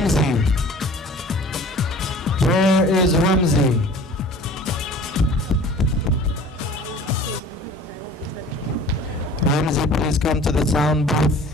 Ramsey? Where is Ramsey? Ramsey, please come to the sound booth.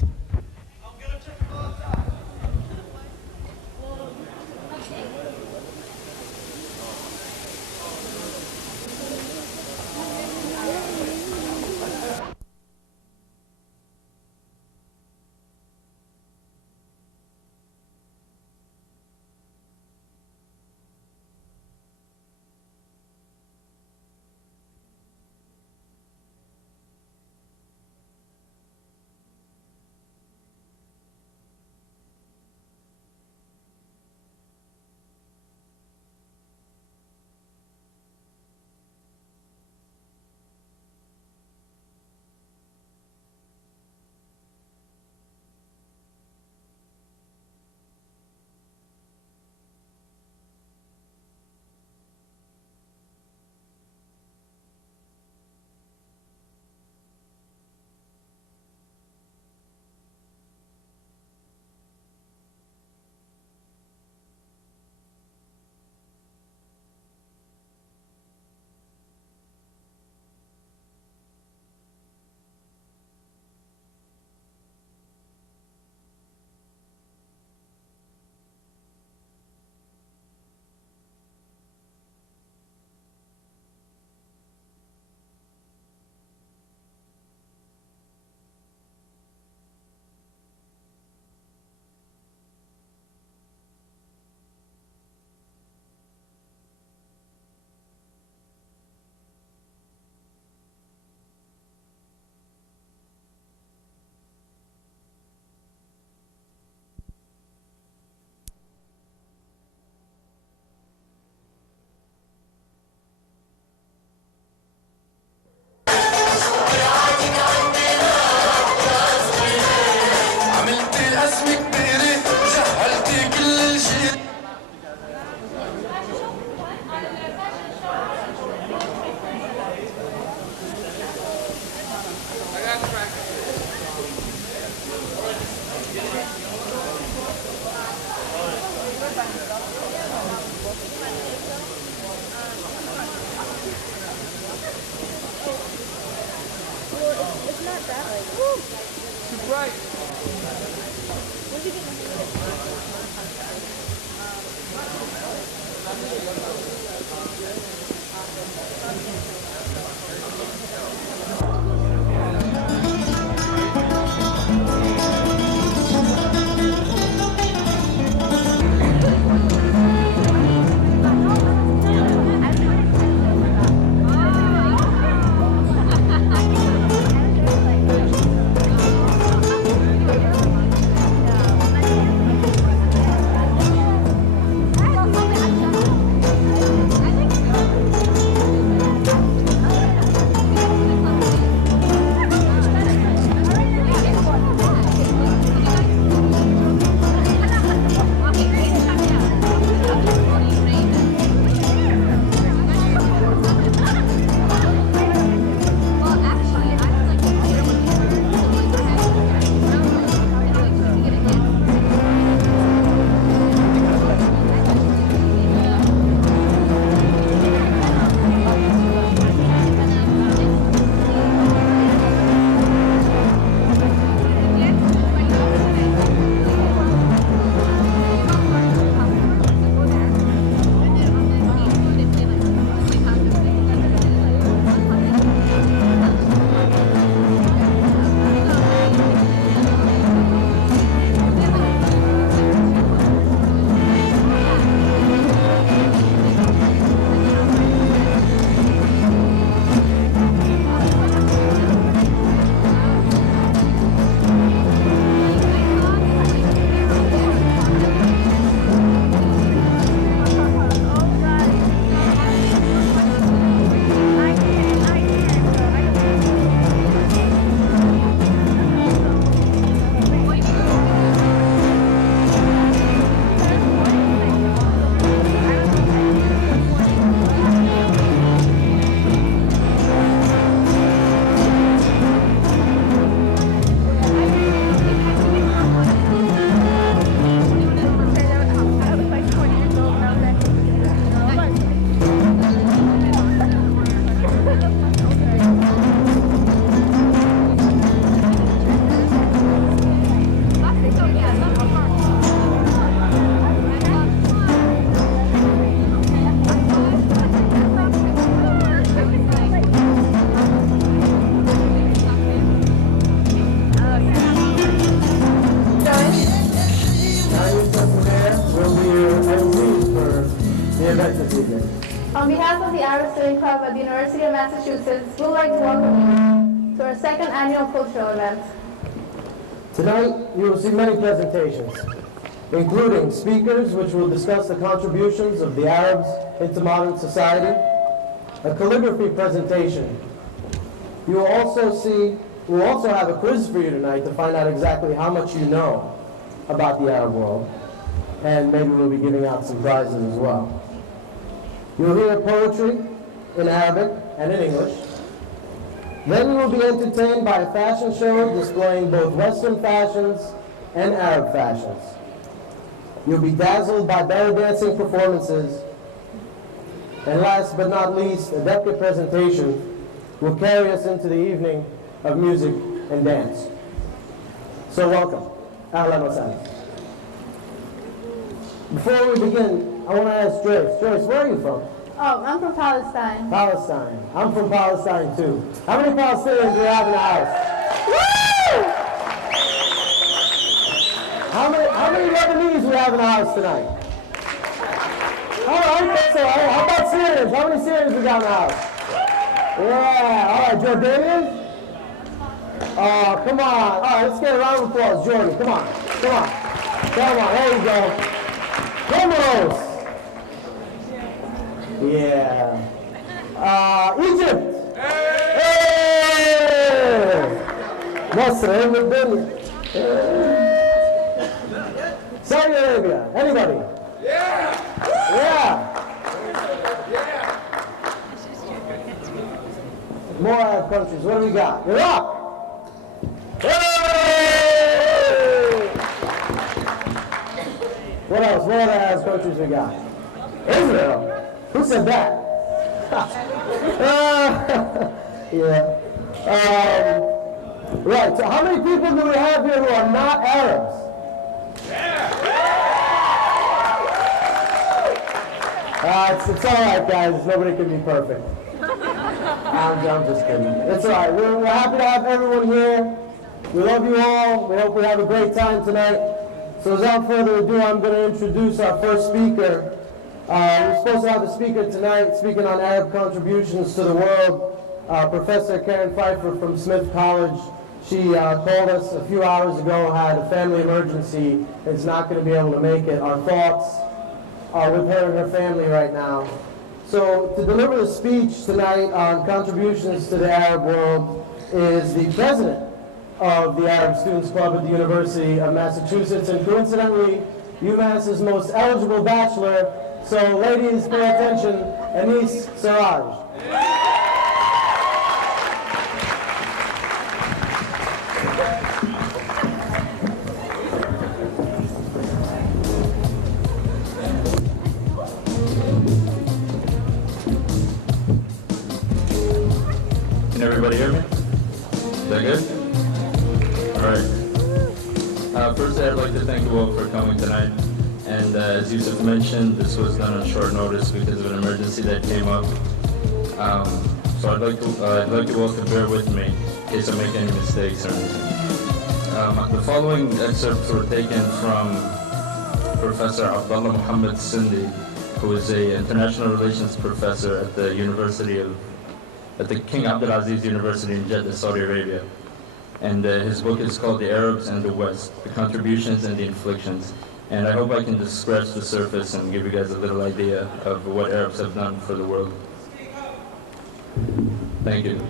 speakers this evening. On behalf of the Arab Student Club at the University of Massachusetts, we would like to welcome you to our second annual cultural event. Tonight, you will see many presentations, including speakers which will discuss the contributions of the Arabs into modern society, a calligraphy presentation. You will we'll also have a quiz for you tonight to find out exactly how much you know about the Arab world, and maybe we'll be giving out some prizes as well. You'll hear poetry in Arabic and in English. Then you will be entertained by a fashion show displaying both Western fashions and Arab fashions. You'll be dazzled by belly dancing performances. And last but not least, a delicate presentation will carry us into the evening of music and dance. So welcome. Ahlan wa sahlan. Before we begin, I want to ask Joyce. Joyce, where are you from? Oh, I'm from Palestine. Palestine. I'm from Palestine too. How many Palestinians do we have in the house? Woo! How many Lebanese do we have in the house tonight? All right, that's all right. How about Syrians? How many Syrians we got in the house? Yeah, all right, Jordanians? Oh, come on. All right, let's get a round of applause. Jordan, come on. Come on. Come on, there you go. Comoros. Yeah. Egypt. Hey! مصر ايه الدنيا. Saudi Arabia. Anybody? Yeah. Yeah. More Arab countries. What do we got? Iraq. Hey! What else? What other Arab countries we got? Israel. Who said that? Yeah. Right. So how many people do we have here who are not Arabs? It's all right, guys. Nobody can be perfect. I'm just kidding. It's all right. We're happy to have everyone here. We love you all. We hope we have a great time tonight. So without further ado, I'm going to introduce our first speaker. We're supposed to have a speaker tonight speaking on Arab contributions to the world. Professor Karen Pfeiffer from Smith College. She called us a few hours ago, had a family emergency, and is not going to be able to make it. Our thoughts are with her and her family right now. So to deliver the speech tonight on contributions to the Arab world is the president of the Arab Students Club at the University of Massachusetts, and coincidentally, UMass's most eligible bachelor. So ladies, pay attention, Anis Siraj. Can everybody hear me? Is that good? All right. First, I'd like to thank you all for coming tonight. And as Yusuf mentioned, this was done on short notice because of an emergency that came up. So I'd like you all to bear with me in case I make any mistakes or anything. The following excerpts were taken from Professor Abdullah Muhammad Sindhi, who is an international relations professor at the King Abdulaziz University in Jeddah, Saudi Arabia. And his book is called The Arabs and the West, The Contributions and the Inflictions. And I hope I can just scratch the surface and give you guys a little idea of what Arabs have done for the world. Thank you.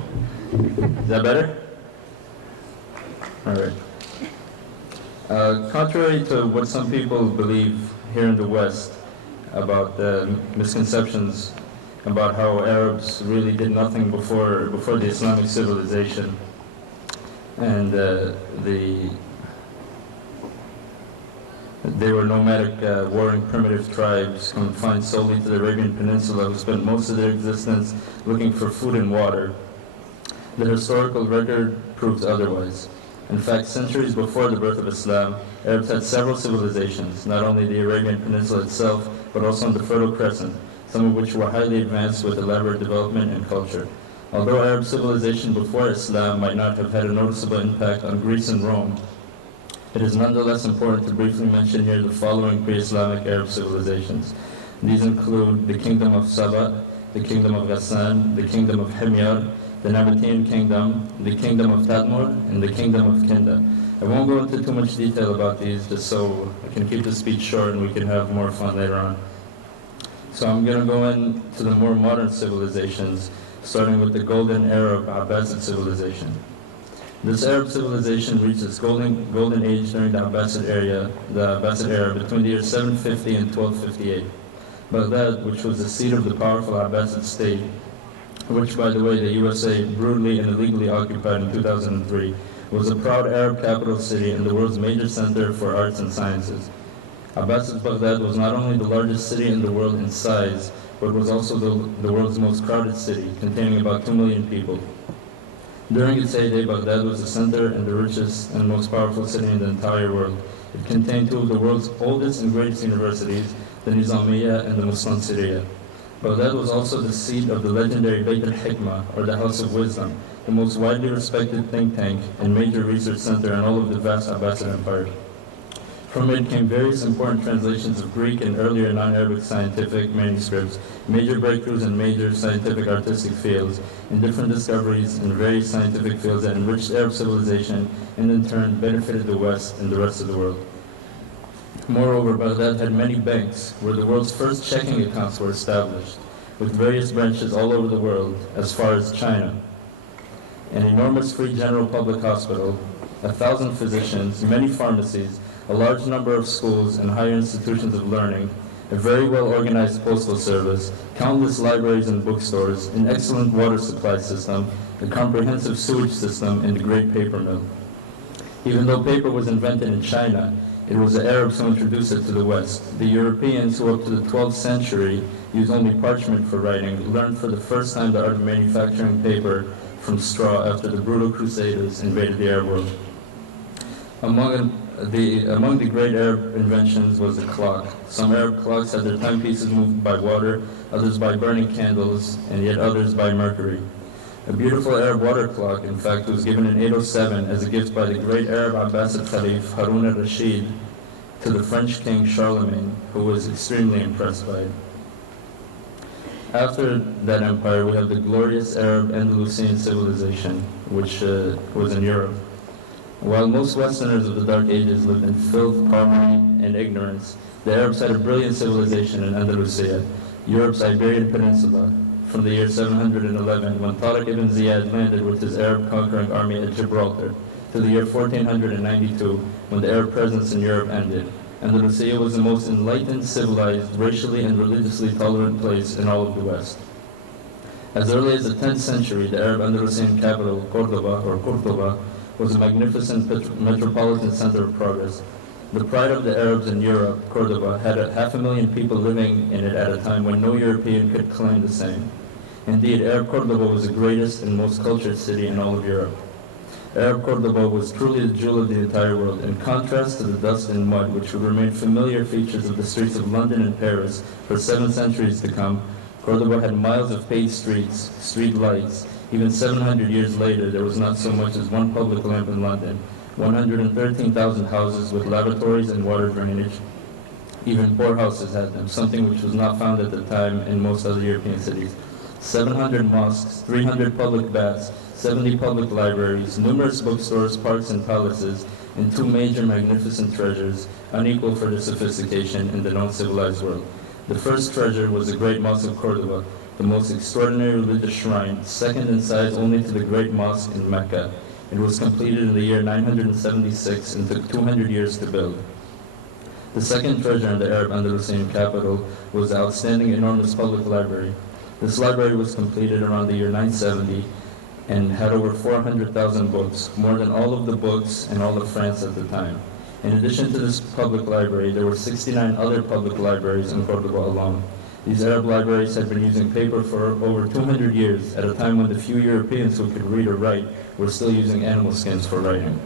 Is that better? All right. Contrary to what some people believe here in the West about the misconceptions about how Arabs really did nothing before the Islamic civilization, and they were nomadic, warring primitive tribes confined solely to the Arabian Peninsula who spent most of their existence looking for food and water. The historical record proves otherwise. In fact, centuries before the birth of Islam, Arabs had several civilizations, not only the Arabian Peninsula itself, but also on the Fertile Crescent, some of which were highly advanced with elaborate development and culture. Although Arab civilization before Islam might not have had a noticeable impact on Greece and Rome, it is nonetheless important to briefly mention here the following pre-Islamic Arab civilizations. These include the Kingdom of Saba, the Kingdom of Ghassan, the Kingdom of Himyar, the Nabatean Kingdom, the Kingdom of Tadmor, and the Kingdom of Kinda. I won't go into too much detail about these, just so I can keep the speech short and we can have more fun later on. So I'm going to go into the more modern civilizations, starting with the golden era of Abbasid civilization. This Arab civilization reached its golden age during the Abbasid era between the years 750 and 1258. Baghdad, which was the seat of the powerful Abbasid state, which, by the way, the USA brutally and illegally occupied in 2003, was a proud Arab capital city and the world's major center for arts and sciences. Abbasid Baghdad was not only the largest city in the world in size, but was also the world's most crowded city, containing about 2 million people. During its heyday, Baghdad was the center and the richest and most powerful city in the entire world. It contained two of the world's oldest and greatest universities, the Nizamiya and the Mustansiriya. Baghdad was also the seat of the legendary Bayt al-Hikmah, or the House of Wisdom, the most widely respected think tank and major research center in all of the vast Abbasid Empire. From it came various important translations of Greek and earlier non-Arabic scientific manuscripts, major breakthroughs in major scientific artistic fields, and different discoveries in various scientific fields that enriched Arab civilization and in turn benefited the West and the rest of the world. Moreover, Baghdad had many banks where the world's first checking accounts were established, with various branches all over the world, as far as China. An enormous free general public hospital, 1,000 physicians, many pharmacies, a large number of schools and higher institutions of learning, a very well-organized postal service, countless libraries and bookstores, an excellent water supply system, a comprehensive sewage system, and a great paper mill. Even though paper was invented in China, it was the Arabs who introduced it to the West. The Europeans, who up to the 12th century used only parchment for writing, learned for the first time the art of manufacturing paper from straw after the brutal Crusaders invaded the Arab world. Among the great Arab inventions was the clock. Some Arab clocks had their timepieces moved by water, others by burning candles, and yet others by mercury. A beautiful Arab water clock, in fact, was given in 807 as a gift by the great Arab Abbasid Caliph Harun al-Rashid to the French king Charlemagne, who was extremely impressed by it. After that empire, we have the glorious Arab Andalusian civilization, which was in Europe. While most Westerners of the Dark Ages lived in filth, poverty, and ignorance, the Arabs had a brilliant civilization in Andalusia, Europe's Iberian Peninsula, from the year 711, when Tariq ibn Ziyad landed with his Arab conquering army at Gibraltar, to the year 1492, when the Arab presence in Europe ended. Andalusia was the most enlightened, civilized, racially and religiously tolerant place in all of the West. As early as the 10th century, the Arab Andalusian capital, Cordoba, was a magnificent metropolitan center of progress. The pride of the Arabs in Europe, Cordoba, had 500,000 people living in it at a time when no European could claim the same. Indeed, Arab Cordoba was the greatest and most cultured city in all of Europe. Arab Cordoba was truly the jewel of the entire world, in contrast to the dust and mud which would remain familiar features of the streets of London and Paris for 7 centuries to come. Cordoba had miles of paved streets, street lights. Even 700 years later, there was not so much as one public lamp in London, 113,000 houses with lavatories and water drainage. Even poor houses had them, something which was not found at the time in most other European cities. 700 mosques, 300 public baths, 70 public libraries, numerous bookstores, parks, and palaces, and 2 major magnificent treasures, unequal for their sophistication in the known civilized world. The first treasure was the Great Mosque of Cordoba, the most extraordinary religious shrine, second in size only to the Great Mosque in Mecca. It was completed in the year 976 and took 200 years to build. The second treasure in the Arab Andalusian capital was the outstanding enormous public library. This library was completed around the year 970 and had over 400,000 books, more than all of the books in all of France at the time. In addition to this public library, there were 69 other public libraries in Cordoba alone. These Arab libraries had been using paper for over 200 years, at a time when the few Europeans who could read or write were still using animal skins for writing.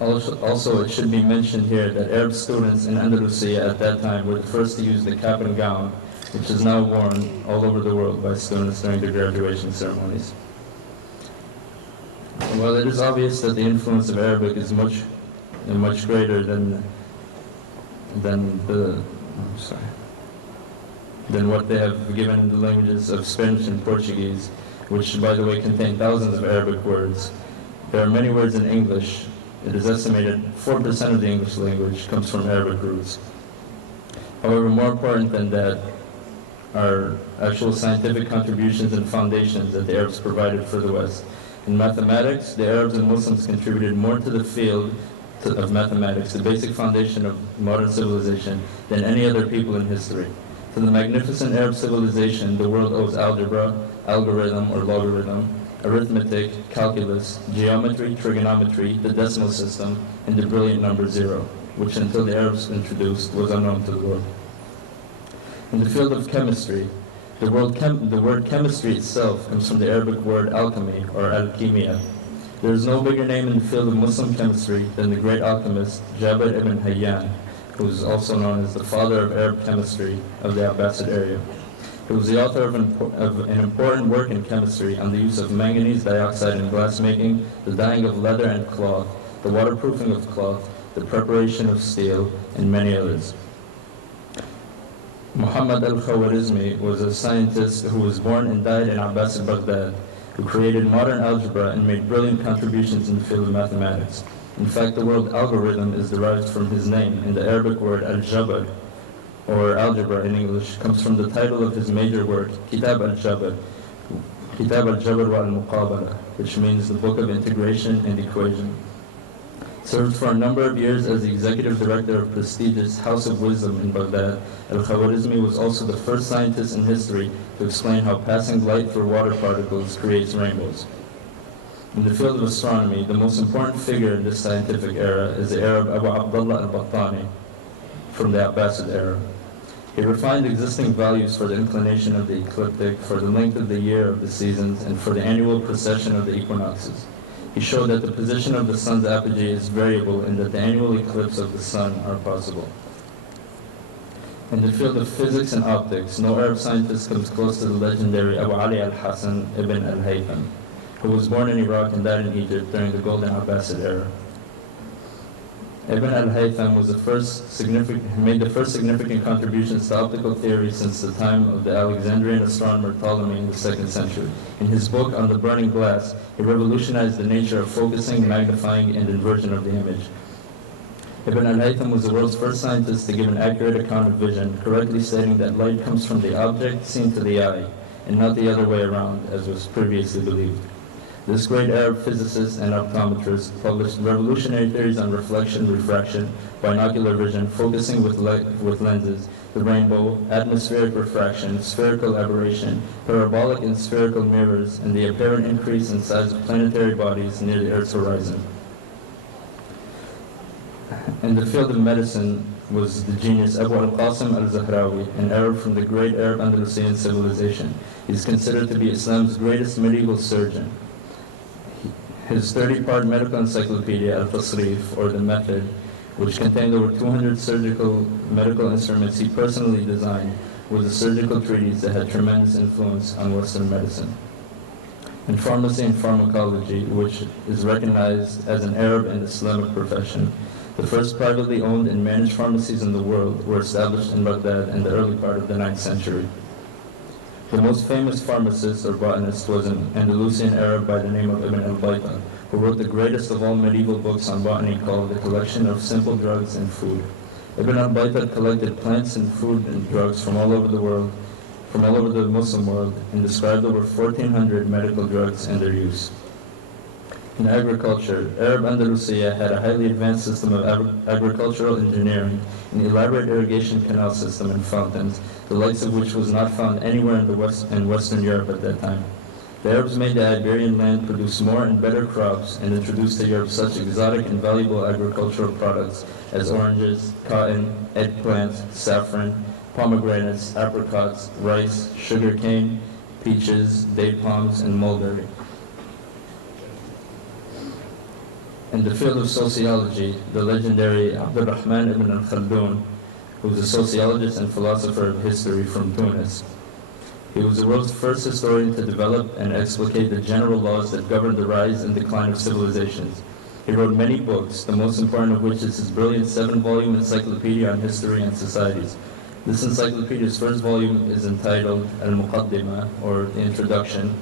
Also, it should be mentioned here that Arab students in Andalusia at that time were the first to use the cap and gown, which is now worn all over the world by students during their graduation ceremonies. While it is obvious that the influence of Arabic is much greater than the than what they have given in the languages of Spanish and Portuguese, which, by the way, contain thousands of Arabic words. There are many words in English. It is estimated 4% of the English language comes from Arabic roots. However, more important than that are actual scientific contributions and foundations that the Arabs provided for the West. In mathematics, the Arabs and Muslims contributed more to the field of mathematics, the basic foundation of modern civilization, than any other people in history. To the magnificent Arab civilization, the world owes algebra, algorithm or logarithm, arithmetic, calculus, geometry, trigonometry, the decimal system, and the brilliant number 0, which until the Arabs introduced was unknown to the world. In the field of chemistry, the word chemistry itself comes from the Arabic word alchemy or alchemia. There is no bigger name in the field of Muslim chemistry than the great alchemist Jabir ibn Hayyan, who is also known as the father of Arab chemistry of the Abbasid area. He was the author of an important work in chemistry on the use of manganese dioxide in glassmaking, the dyeing of leather and cloth, the waterproofing of cloth, the preparation of steel, and many others. Muhammad al-Khwarizmi was a scientist who was born and died in Abbasid, Baghdad, who created modern algebra and made brilliant contributions in the field of mathematics. In fact, the word algorithm is derived from his name, and the Arabic word al-Jabr, or algebra in English, comes from the title of his major work, Kitab al-Jabr wa al-Muqabala, which means the Book of Integration and Equation. Served for a number of years as the executive director of prestigious House of Wisdom in Baghdad, al-Khwarizmi was also the first scientist in history to explain how passing light through water particles creates rainbows. In the field of astronomy, the most important figure in this scientific era is the Arab Abu Abdullah al-Battani from the Abbasid era. He refined existing values for the inclination of the ecliptic, for the length of the year of the seasons, and for the annual precession of the equinoxes. He showed that the position of the sun's apogee is variable and that the annual eclipse of the sun are possible. In the field of physics and optics, no Arab scientist comes close to the legendary Abu Ali al-Hasan ibn al-Haytham, who was born in Iraq and died in Egypt during the Golden Abbasid era. Ibn al-Haytham was made the first significant contributions to optical theory since the time of the Alexandrian astronomer Ptolemy in the 2nd century. In his book On the Burning Glass, he revolutionized the nature of focusing, magnifying, and inversion of the image. Ibn al-Haytham was the world's first scientist to give an accurate account of vision, correctly stating that light comes from the object seen to the eye, and not the other way around, as was previously believed. This great Arab physicist and optometrist published revolutionary theories on reflection, refraction, binocular vision, focusing with lenses, the rainbow, atmospheric refraction, spherical aberration, parabolic and spherical mirrors, and the apparent increase in size of planetary bodies near the Earth's horizon. In the field of medicine was the genius Abu al-Qasim al-Zahrawi, an Arab from the great Arab Andalusian civilization. He is considered to be Islam's greatest medieval surgeon. His 30-part medical encyclopedia, Al-Tasrif, or The Method, which contained over 200 surgical medical instruments he personally designed, was a surgical treatise that had tremendous influence on Western medicine. In pharmacy and pharmacology, which is recognized as an Arab and Islamic profession, the first privately owned and managed pharmacies in the world were established in Baghdad in the early part of the 9th century. The most famous pharmacist or botanist was an Andalusian Arab by the name of Ibn al-Baytan, who wrote the greatest of all medieval books on botany called The Collection of Simple Drugs and Food. Ibn al-Baytan collected plants and food and drugs from all over the world, from all over the Muslim world, and described over 1,400 medical drugs and their use. In agriculture, Arab Andalusia had a highly advanced system of agricultural engineering, an elaborate irrigation canal system and fountains, the likes of which was not found anywhere in Western Europe at that time. The Arabs made the Iberian land produce more and better crops and introduced to Europe such exotic and valuable agricultural products as oranges, cotton, eggplants, saffron, pomegranates, apricots, rice, sugarcane, peaches, date palms, and mulberry. In the field of sociology, the legendary Abdurrahman ibn al-Khaldun, who was a sociologist and philosopher of history from Tunis. He was the world's first historian to develop and explicate the general laws that govern the rise and decline of civilizations. He wrote many books, the most important of which is his brilliant 7-volume encyclopedia on history and societies. This encyclopedia's first volume is entitled Al-Muqaddimah, or the Introduction,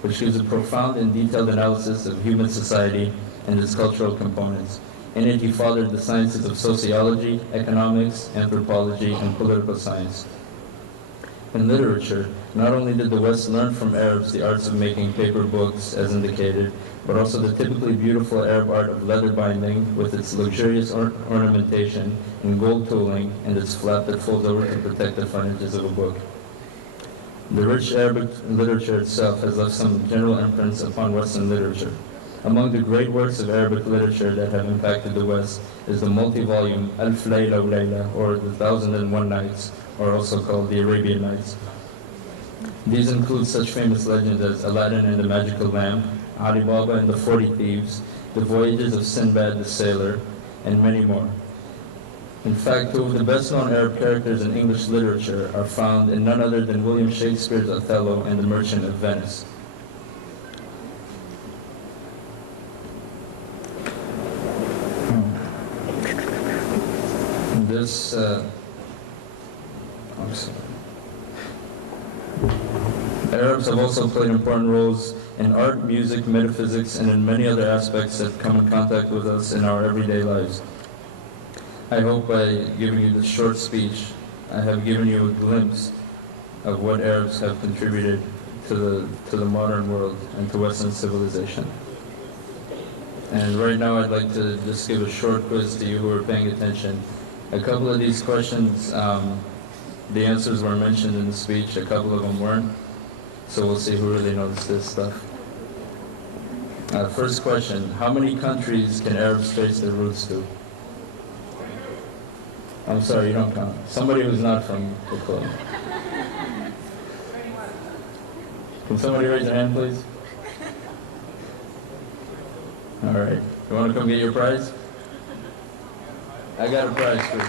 which gives a profound and detailed analysis of human society and its cultural components. In it, he fathered the sciences of sociology, economics, anthropology, and political science. In literature, not only did the West learn from Arabs the arts of making paper books, as indicated, but also the typically beautiful Arab art of leather binding with its luxurious ornamentation and gold tooling and its flap that folds over to protect the front edges of a book. The rich Arabic literature itself has left some general imprints upon Western literature. Among the great works of Arabic literature that have impacted the West is the multi-volume Alf Layla wa Layla, or The 1001 Nights, or also called the Arabian Nights. These include such famous legends as Aladdin and the Magical Lamp, Ali Baba and the 40 Thieves, The Voyages of Sinbad the Sailor, and many more. In fact, two of the best-known Arab characters in English literature are found in none other than William Shakespeare's Othello and The Merchant of Venice. Arabs have also played important roles in art, music, metaphysics, and in many other aspects that come in contact with us in our everyday lives. I hope by giving you this short speech, I have given you a glimpse of what Arabs have contributed to the modern world and to Western civilization. And right now I'd like to just give a short quiz to you who are paying attention. A couple of these questions, the answers were mentioned in the speech, a couple of them weren't. So we'll see who really knows this stuff. First question, how many countries can Arabs trace their roots to? I'm sorry, you don't count. Somebody who's not from the club. Can somebody raise their hand, please? All right. You want to come get your prize? I got a prize for you.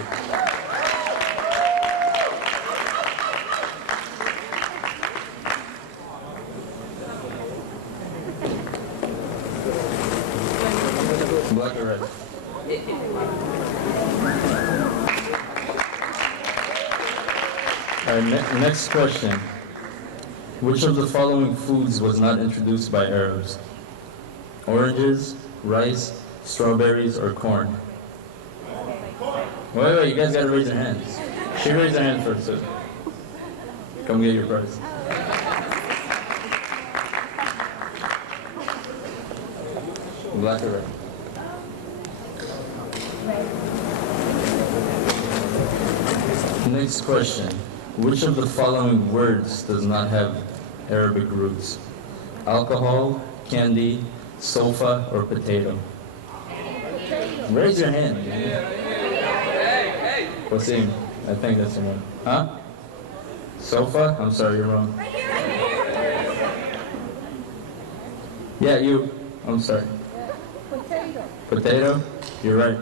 Black or red? All right, next question. Which of the following foods was not introduced by Arabs? Oranges, rice, strawberries, or corn? Wait, you guys gotta raise your hands. She raised her hand first, so come get your prize. Black or red? Next question. Which of the following words does not have Arabic roots? Alcohol, candy, sofa, or potato? Raise your hand. Wasim, I think that's your one. Huh? Sofa? I'm sorry, you're wrong. Yeah, you. I'm sorry. Potato. Potato? You're right.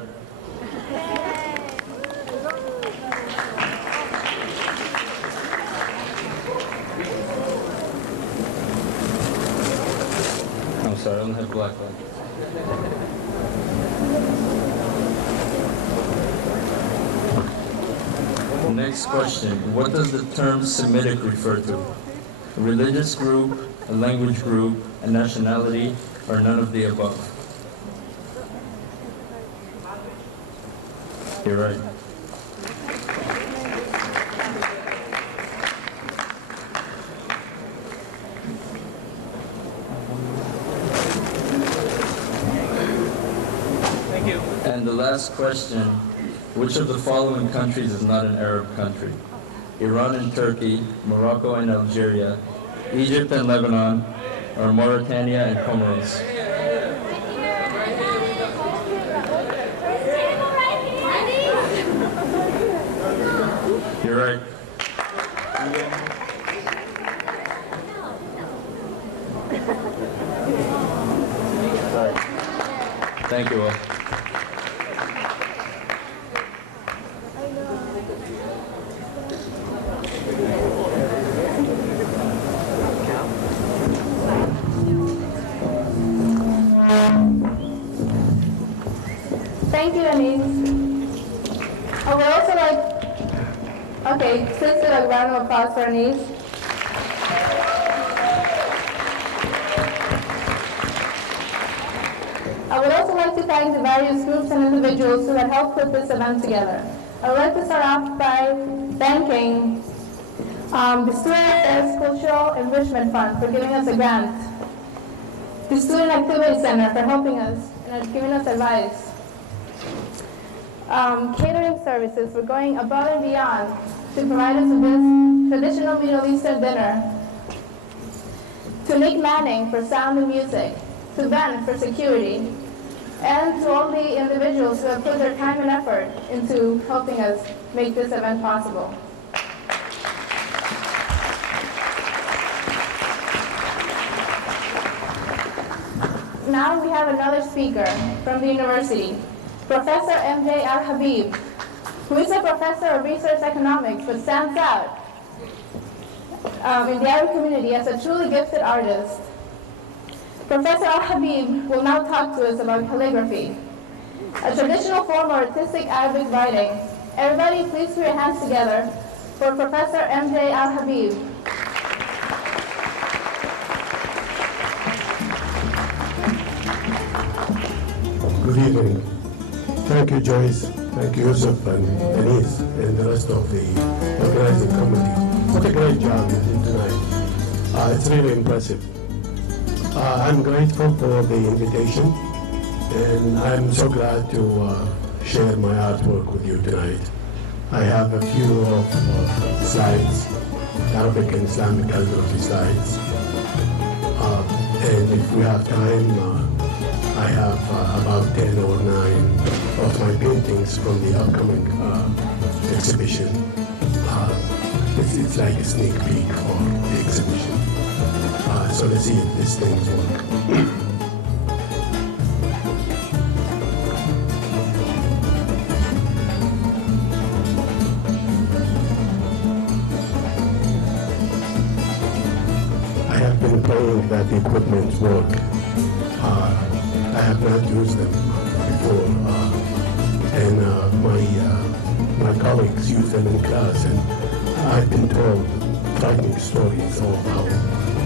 I'm sorry, I don't have black light. Next question. What does the term Semitic refer to? A religious group, a language group, a nationality, or none of the above? You're right. Thank you. And the last question, which of the following countries is not an Arab country? Iran and Turkey, Morocco and Algeria, Egypt and Lebanon, or Mauritania and Comoros? You're right. Sorry. Thank you all. Thank you, Anis. I would also like, okay, round of applause for Anise. I would also like to thank the various groups and individuals who had helped put this event together. I would like to start off by thanking the Student Affairs Cultural Enrichment Fund for giving us a grant, the Student Activity Center for helping us and giving us advice, catering services for going above and beyond to provide us with this traditional Middle Eastern dinner, to Nick Manning for sound and music, to Ben for security, and to all the individuals who have put their time and effort into helping us make this event possible. Now we have another speaker from the university, Professor M.J. Al-Habib, who is a professor of research economics but stands out in the Arab community as a truly gifted artist. Professor Al-Habib will now talk to us about calligraphy, a traditional form of artistic Arabic writing. Everybody please put your hands together for Professor M.J. Al-Habib. Good evening. Thank you, Joyce. Thank you, Yusuf and Denise and the rest of the organizing committee. What a great job you did tonight. It's really impressive. I'm grateful for the invitation, and I'm so glad to share my artwork with you tonight. I have a few of slides, Arabic and Islamic calligraphy slides. And if we have time, I have about 10 or 9 of my paintings from the upcoming exhibition. It's like a sneak peek for the exhibition. So let's see if these things work. I have been praying that the equipment work. I have not used them before, and my colleagues use them in class, and I've been told frightening stories of how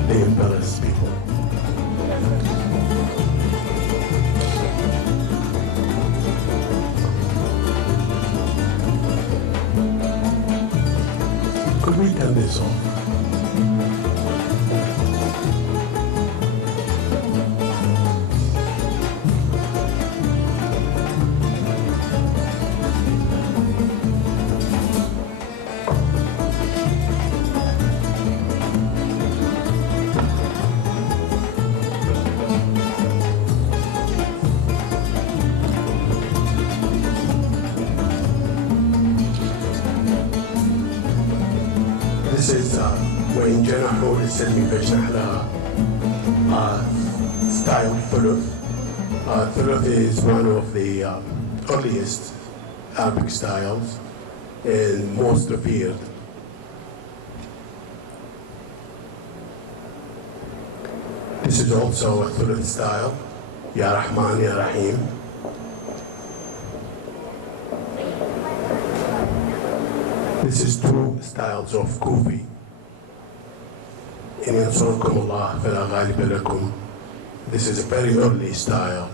they embarrass people. Could we turn this off? This is وإن جنحوا للسلم فاجنح لها style thuluth. Thuluth is one of the earliest Arabic styles and most revered. This is also a thuluth style, Ya Rahman, Ya Rahim. This is 2 styles of Kufi. إن ينصركم الله فلا غالب لكم. This is a very early style.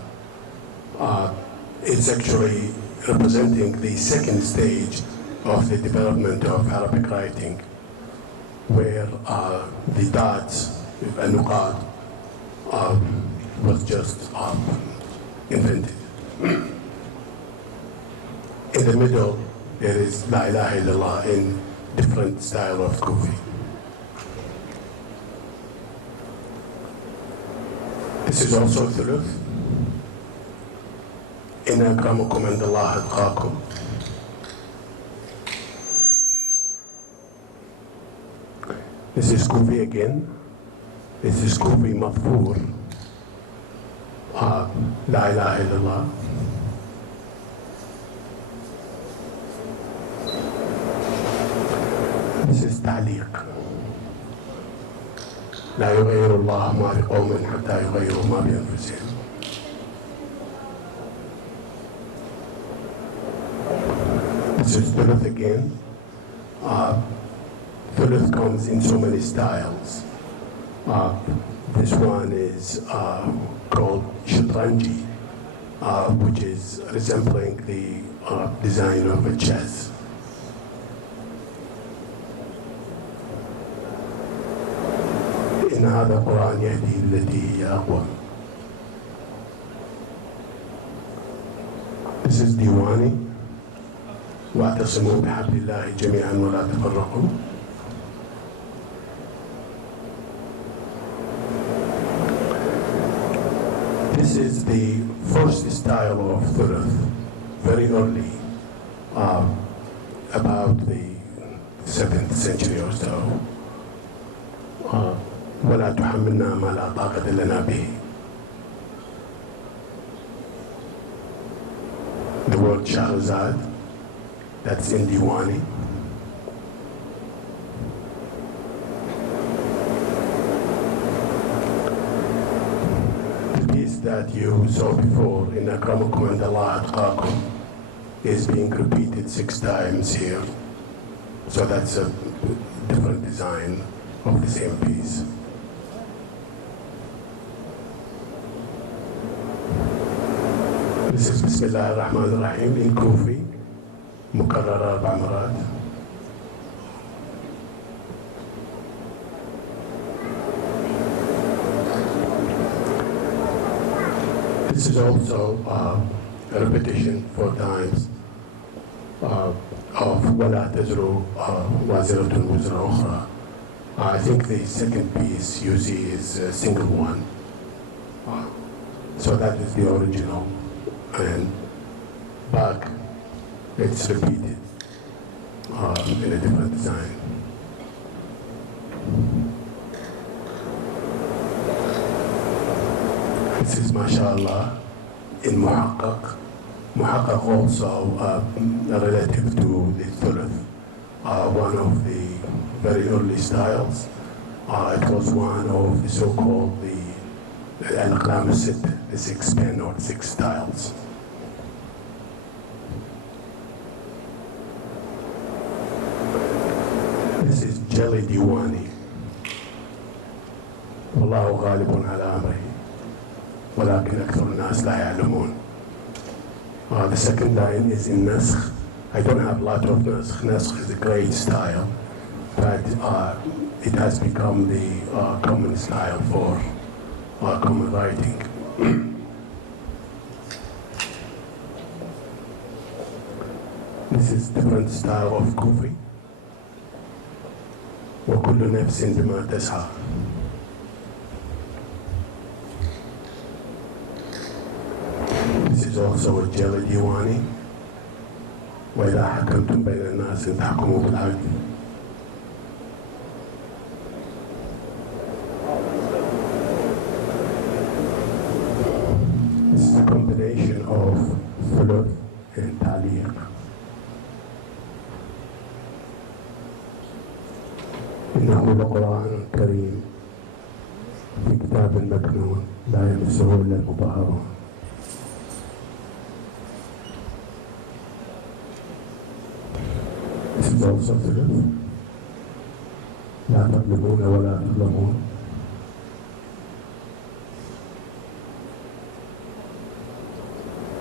It's actually representing the second stage of the development of Arabic writing, where the dots, النقاط, was just invented. In the middle, there is La ilaha illallah in different style of Kufi. This is also thuluth. إن أكرمكم عند الله أتقاكم. This is Kufi again. This is Kufi Mafur. La ilaha illallah. This is تعليق. لا يغير الله ما بقوم حتى يغيروا ما بأنفسهم. This is thuluth again. Thuluth comes in so many styles. This one is called Shatranji, which is resembling the design of a chess. إن هذا القرآن يهدي للتي هي أقوى. This is Diwani. واعتصموا بحبل الله جميعا ولا تفرقوا. This is the first style of Thuluth, very early, about the 7th century or so. ولا تحملنا ما لا طاقة لنا به. The word Shahrazad, that's in Diwani. The piece that you saw before in Akramakum and Allah Atqakum is being repeated 6 times here. So that's a different design of the same piece. This is Bismillah ar-Rahman ar-Rahim in Kufi, مكرر 4 مرات. This is also a repetition 4 times of ولا تزر وازرة وزر أخرى. I think the second piece you see is a single one. So that is the original. And back, it's repeated in a different design. This is MashaAllah in Muhaqqaq. Muhaqqaq also relative to the Thuluth, one of the very early styles. It was one of the so-called the Al-Aqlam al-Sitt, the 6 pen or 6 styles. This is Jelly Diwani. والله غالب على أمره ولكن أكثر الناس لا يعلمون. The second line is in Naskh. I don't have a lot of Naskh. Naskh is a great style, but it has become the common style for common writing. This is different style of Kufi. وكل نفس بما تسعى. This is also a Jelly Diwani. وإذا حكمتم بين الناس أن تحكموا بالعدل. This is a combination of Thuluth and Taliq. إنه لقرآن كريم في كتاب مكنون لا يمسه إلا المطهرون. This is also Thuluth. لا تظلمون ولا تظلمون.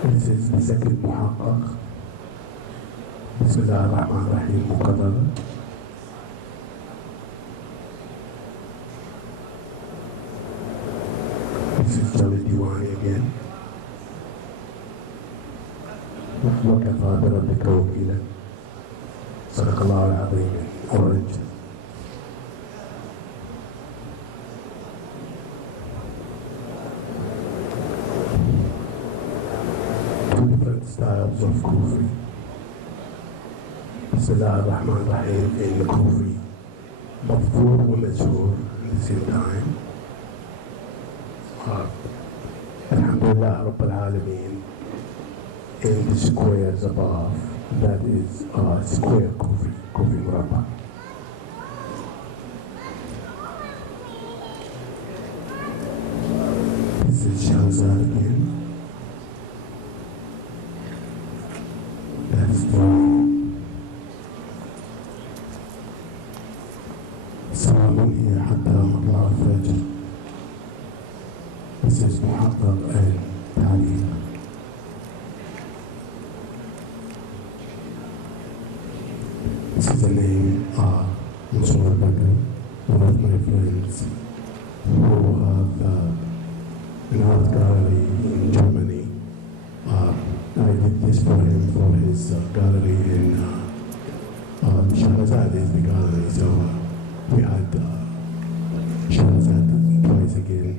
This is the second Muhaqqaq. بسم الله الرحمن الرحيم مقررة. This is Jelly Diwani again. وكفى بربك وكيلا. صدق الله العظيم in orange. Two different styles of Kufi. Bismillah ar-Rahman ar-Rahim in the Kufi. Mafur wa Mazhur at the same time. Alhamdulillah Rabbil Alameen in the squares above, that is square Kufi, Kufi Murabba. This is Shahrazad again. That's the سواء هي حتى مطلع الفجر. This is محقق التعليم. This is the name of Mr. Becker, one of my friends who have an art gallery in Germany. I did this for him for his gallery in Shahrazad is the gallery, so we had Shahrazad twice again.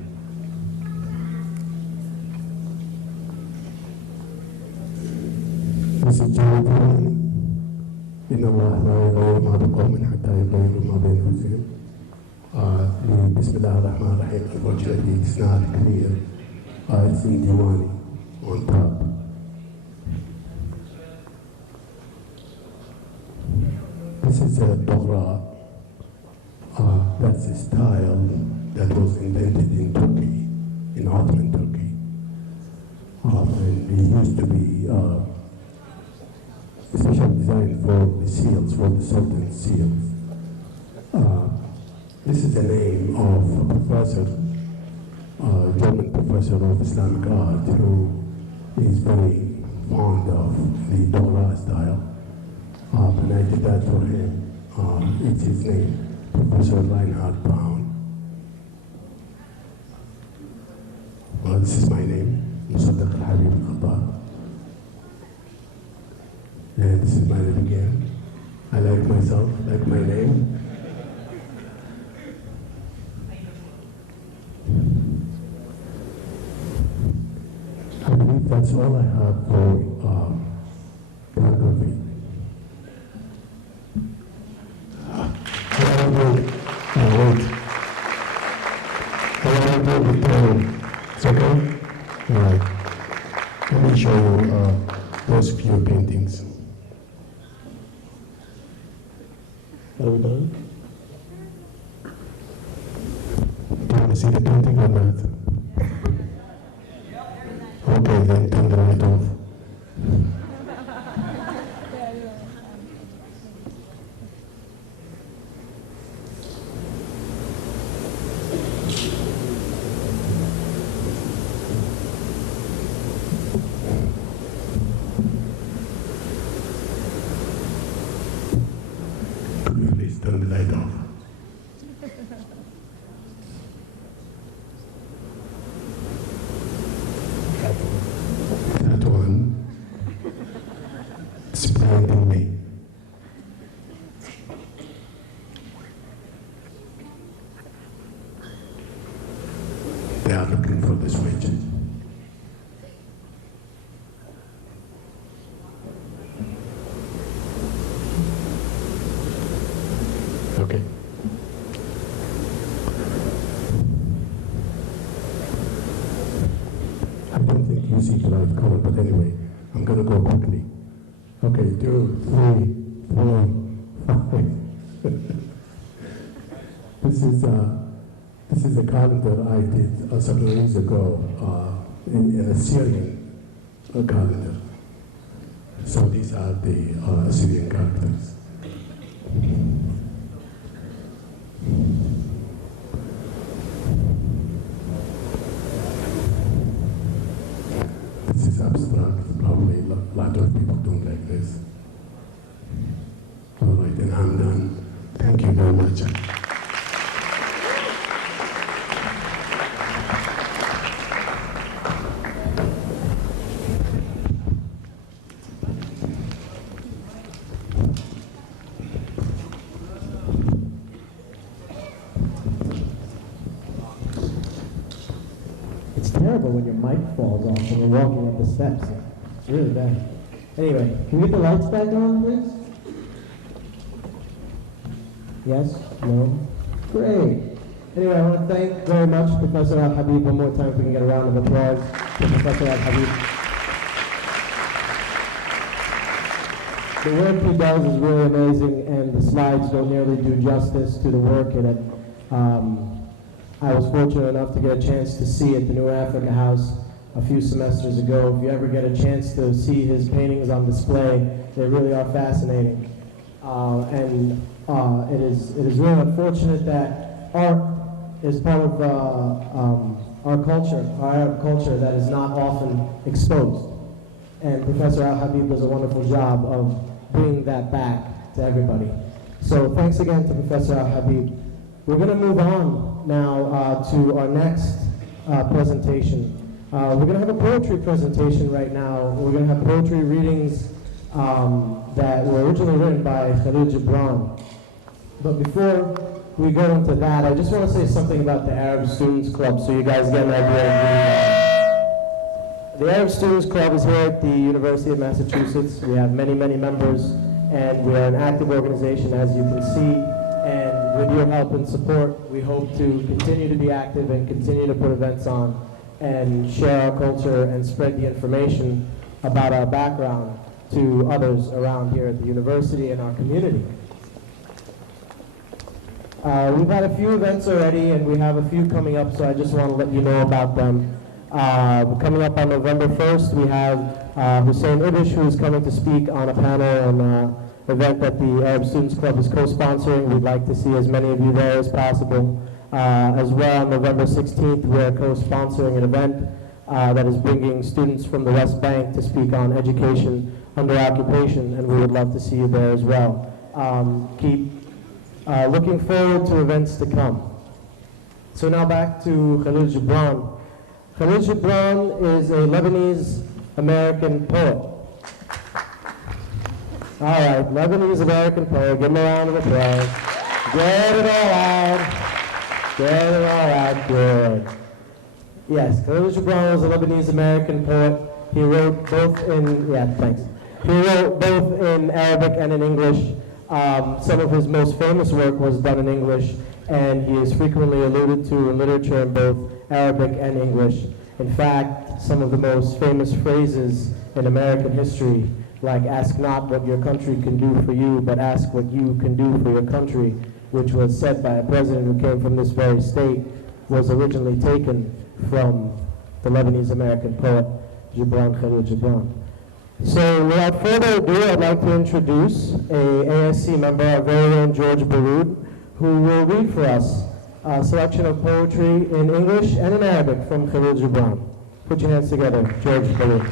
This is John Fulani. إن الله لا يغير ما بقوم حتى يغيروا ما بأنفسهم. بسم الله الرحمن الرحيم. Unfortunately, it's not clear. It's in Diwani on top. This is a Dora. That's a style that was invented in Turkey, in Ottoman Turkey. And it used to be special design for the seals, for the Sultan's seals. This is the name of a professor, German professor of Islamic art, who is very fond of the Dora style. And I did that for him. It's his name, Professor Reinhard Braun. This is my name, Musaddaq Al-Habib Al-Khattab. And this is my name again. I like myself, like my name. I believe that's all I have for biography. Wait. I want to go with poem. It's okay? All right. Let me show you those few paintings. Are we done? Do you want to see the painting or not? Okay, then turn the light off. Please turn the light off. That one is blinding me. They are looking for the switch. Okay. I don't think you see the right color, but anyway, I'm gonna go quickly. Okay, 2, 3, 4, 5. This is a calendar I did several years ago in a Syrian calendar. So these are the Syrian characters. This is abstract. Probably a lot of people don't like this. All right, then I'm done. Thank you very much. It's terrible when your mic falls off when you're walking up the steps. It's really bad. Anyway, can we get the lights back on, please? Yes? No? Great. Anyway, I want to thank very much Professor Al-Habib one more time if we can get a round of applause for Professor Al-Habib. The work he does is really amazing, and the slides don't nearly do justice to the work in it. I was fortunate enough to get a chance to see at the New Africa House a few semesters ago. If you ever get a chance to see his paintings on display, they really are fascinating. And It is really unfortunate that art is part of our culture, our Arab culture, that is not often exposed. And Professor Al-Habib does a wonderful job of bringing that back to everybody. So thanks again to Professor Al-Habib. We're going to move on now to our next presentation. We're going to have a poetry presentation right now. We're going to have poetry readings that were originally written by Khalil Gibran. But before we go into that, I just want to say something about the Arab Students Club so you guys get an idea. The Arab Students Club is here at the University of Massachusetts. We have many, many members, and we are an active organization, as you can see. And with your help and support, we hope to continue to be active and continue to put events on and share our culture and spread the information about our background to others around here at the university and our community. We've had a few events already, and we have a few coming up, so I just want to let you know about them. Coming up on November 1st, we have Hussein Ibish, who is coming to speak on a panel and event that the Arab Students Club is co-sponsoring. We'd like to see as many of you there as possible. As well, on November 16th, we're co-sponsoring an event that is bringing students from the West Bank to speak on education under occupation, and we would love to see you there as well. Keep looking forward to events to come. So now back to Khalil Gibran. Khalil Gibran is a Lebanese-American poet. All right, Lebanese-American poet. Give him a round of applause. Get it all out. Get it all out. Good. Yes, Khalil Gibran was a Lebanese-American poet. He wrote both in, He wrote both in Arabic and in English. Some of his most famous work was done in English, and he is frequently alluded to in literature in both Arabic and English. In fact, some of the most famous phrases in American history, like "ask not what your country can do for you, but ask what you can do for your country," which was said by a president who came from this very state, was originally taken from the Lebanese-American poet Gibran Khalil Gibran. So without further ado, I'd like to introduce a ASC member, our very own George Baroud, who will read for us a selection of poetry in English and in Arabic from Khalil Gibran. Put your hands together, George Baroud.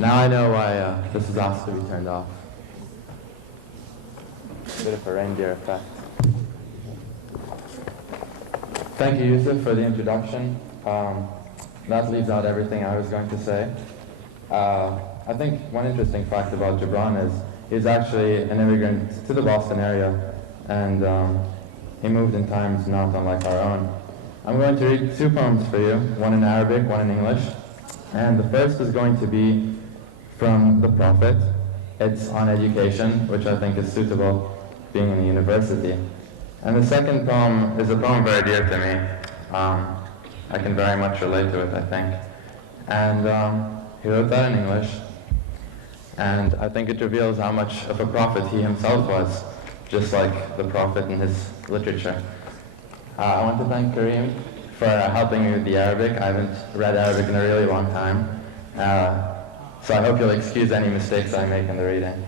Now I know why this is asked to be turned off. Bit of a reindeer effect. Thank you, Yusuf, for the introduction. That leaves out everything I was going to say. I think one interesting fact about Gibran is he's actually an immigrant to the Boston area, and he moved in times not unlike our own. I'm going to read two poems for you, one in Arabic, one in English. And the first is going to be from the Prophet. It's on education, which I think is suitable being in a university. And the second poem is a poem very dear to me. I can very much relate to it, I think. And he wrote that in English. And I think it reveals how much of a prophet he himself was, just like the prophet in his literature. I want to thank Kareem for helping me with the Arabic. I haven't read Arabic in a really long time. So I hope you'll excuse any mistakes I make in the reading.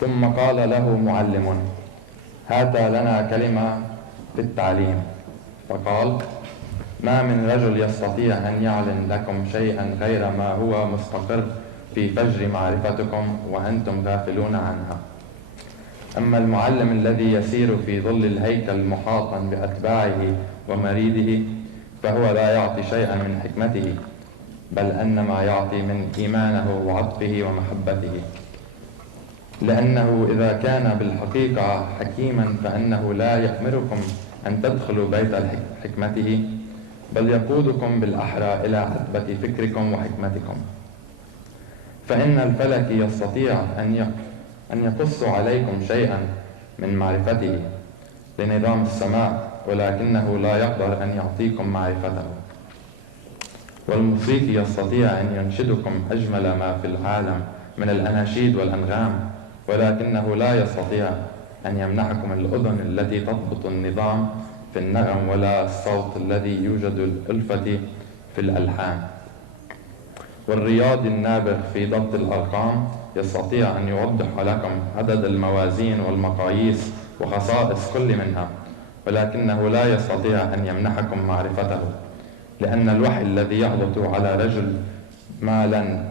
ثم قال له معلم هات لنا كلمة في التعليم فقال ما من رجل يستطيع أن يعلن لكم شيئا غير ما هو مستقر في فجر معرفتكم وأنتم غافلون عنها. أما المعلم الذي يسير في ظل الهيكل محاطا بأتباعه ومريده فهو لا يعطي شيئا من حكمته بل أنما يعطي من إيمانه وعطفه ومحبته لأنه إذا كان بالحقيقة حكيما فإنه لا يأمركم أن تدخلوا بيت حكمته بل يقودكم بالأحرى إلى عتبة فكركم وحكمتكم فإن الفلك يستطيع أن يقص عليكم شيئا من معرفته لنظام السماء ولكنه لا يقدر أن يعطيكم معرفته والموسيقي يستطيع أن ينشدكم أجمل ما في العالم من الأناشيد والأنغام، ولكنه لا يستطيع أن يمنحكم الأذن التي تضبط النظام في النغم ولا الصوت الذي يوجد الألفة في الألحان. والرياضي النابغ في ضبط الأرقام يستطيع أن يوضح لكم عدد الموازين والمقاييس وخصائص كل منها، ولكنه لا يستطيع أن يمنحكم معرفته، لأن الوحي الذي يهبط على رجل مالا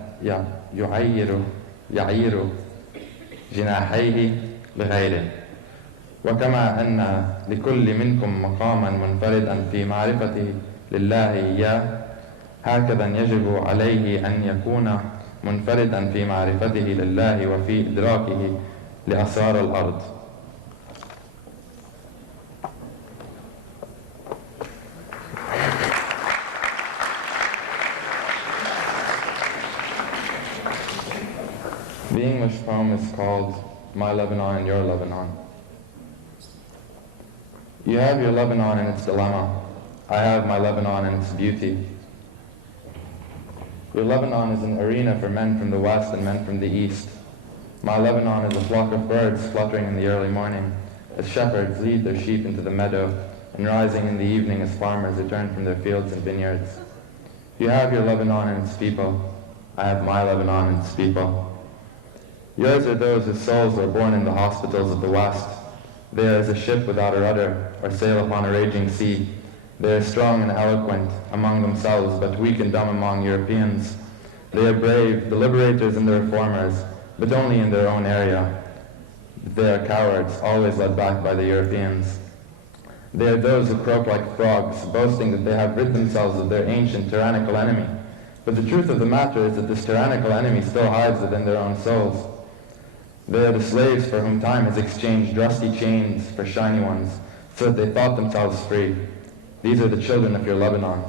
يعير جناحيه لغيره. وكما أن لكل منكم مقاما منفردا في معرفته لله إياه، هكذا يجب عليه أن يكون منفردا في معرفته لله وفي إدراكه لأسرار الأرض. The English poem is called My Lebanon and Your Lebanon. You have your Lebanon and its dilemma. I have my Lebanon and its beauty. Your Lebanon is an arena for men from the west and men from the east. My Lebanon is a flock of birds fluttering in the early morning, as shepherds lead their sheep into the meadow, and rising in the evening as farmers return from their fields and vineyards. You have your Lebanon and its people. I have my Lebanon and its people. Yours are those whose souls are born in the hospitals of the West. They are as a ship without a rudder, or sail upon a raging sea. They are strong and eloquent among themselves, but weak and dumb among Europeans. They are brave, the liberators and the reformers, but only in their own area. They are cowards, always led back by the Europeans. They are those who croak like frogs, boasting that they have rid themselves of their ancient tyrannical enemy. But the truth of the matter is that this tyrannical enemy still hides within their own souls. They are the slaves for whom time has exchanged rusty chains for shiny ones, so that they thought themselves free. These are the children of your Lebanon.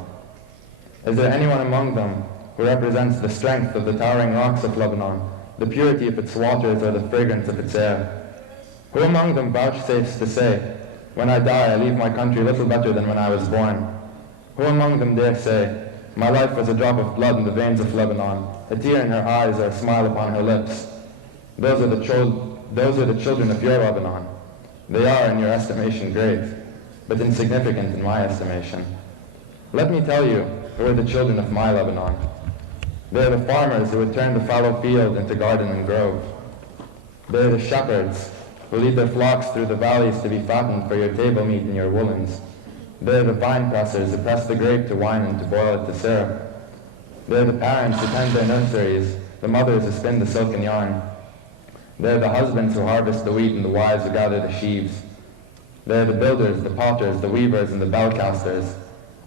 Is there anyone among them who represents the strength of the towering rocks of Lebanon, the purity of its waters, or the fragrance of its air? Who among them vouchsafes to say, when I die I leave my country little better than when I was born? Who among them dare say, my life was a drop of blood in the veins of Lebanon, a tear in her eyes or a smile upon her lips? Those are the children of your Lebanon. They are, in your estimation, great, but insignificant in my estimation. Let me tell you who are the children of my Lebanon. They are the farmers who would turn the fallow field into garden and grove. They are the shepherds who lead their flocks through the valleys to be fattened for your table meat and your woolens. They are the vine pressers who press the grape to wine and to boil it to syrup. They are the parents who tend their nurseries, the mothers who spin the silken yarn. They are the husbands who harvest the wheat and the wives who gather the sheaves. They are the builders, the potters, the weavers, and the bell casters.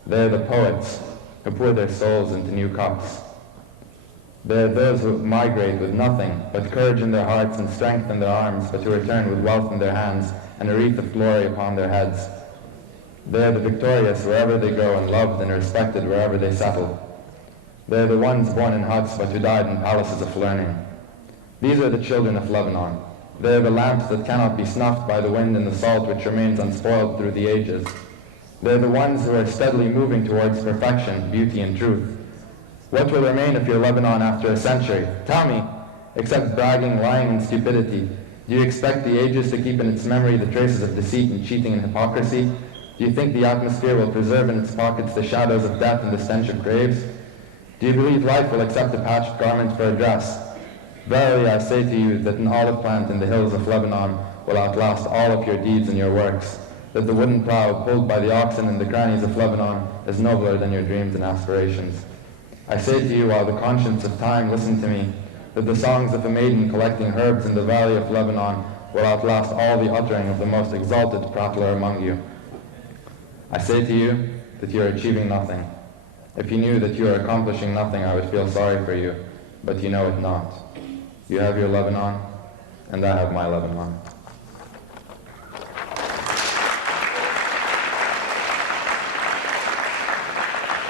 They are the poets who pour their souls into new cups. They are those who migrate with nothing but courage in their hearts and strength in their arms, but who return with wealth in their hands and a wreath of glory upon their heads. They are the victorious wherever they go and loved and respected wherever they settle. They are the ones born in huts but who died in palaces of learning. These are the children of Lebanon. They are the lamps that cannot be snuffed by the wind and the salt which remains unspoiled through the ages. They are the ones who are steadily moving towards perfection, beauty, and truth. What will remain of your Lebanon after a century? Tell me, except bragging, lying, and stupidity. Do you expect the ages to keep in its memory the traces of deceit and cheating and hypocrisy? Do you think the atmosphere will preserve in its pockets the shadows of death and the stench of graves? Do you believe life will accept a patched garment for a dress? Verily I say to you that an olive plant in the hills of Lebanon will outlast all of your deeds and your works, that the wooden plow pulled by the oxen in the crannies of Lebanon is nobler than your dreams and aspirations. I say to you, while the conscience of time listen to me, that the songs of a maiden collecting herbs in the valley of Lebanon will outlast all the uttering of the most exalted prattler among you. I say to you that you are achieving nothing. If you knew that you are accomplishing nothing, I would feel sorry for you, but you know it not. You have your Lebanon, and I have my Lebanon.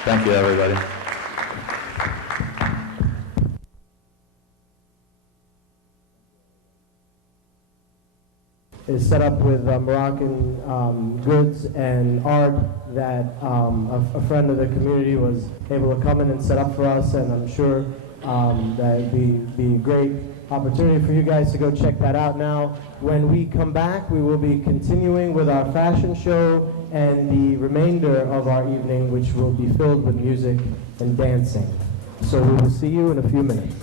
Thank you, everybody. is set up with Moroccan goods and art that a friend of the community was able to come in and set up for us, and I'm sure that it'd be a great opportunity for you guys to go check that out now. When we come back, we will be continuing with our fashion show and the remainder of our evening, which will be filled with music and dancing. So we will see you in a few minutes.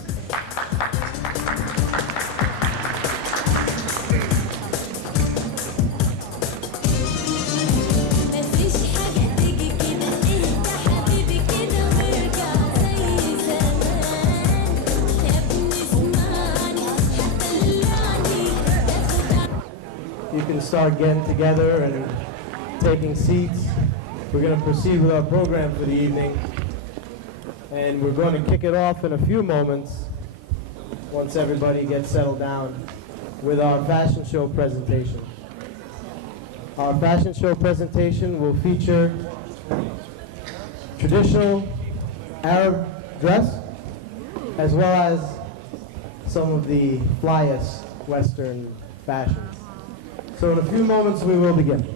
You can start getting together and taking seats. We're going to proceed with our program for the evening. And we're going to kick it off in a few moments, once everybody gets settled down, with our fashion show presentation. Our fashion show presentation will feature traditional Arab dress, as well as some of the flyest Western fashions. So in a few moments we will begin.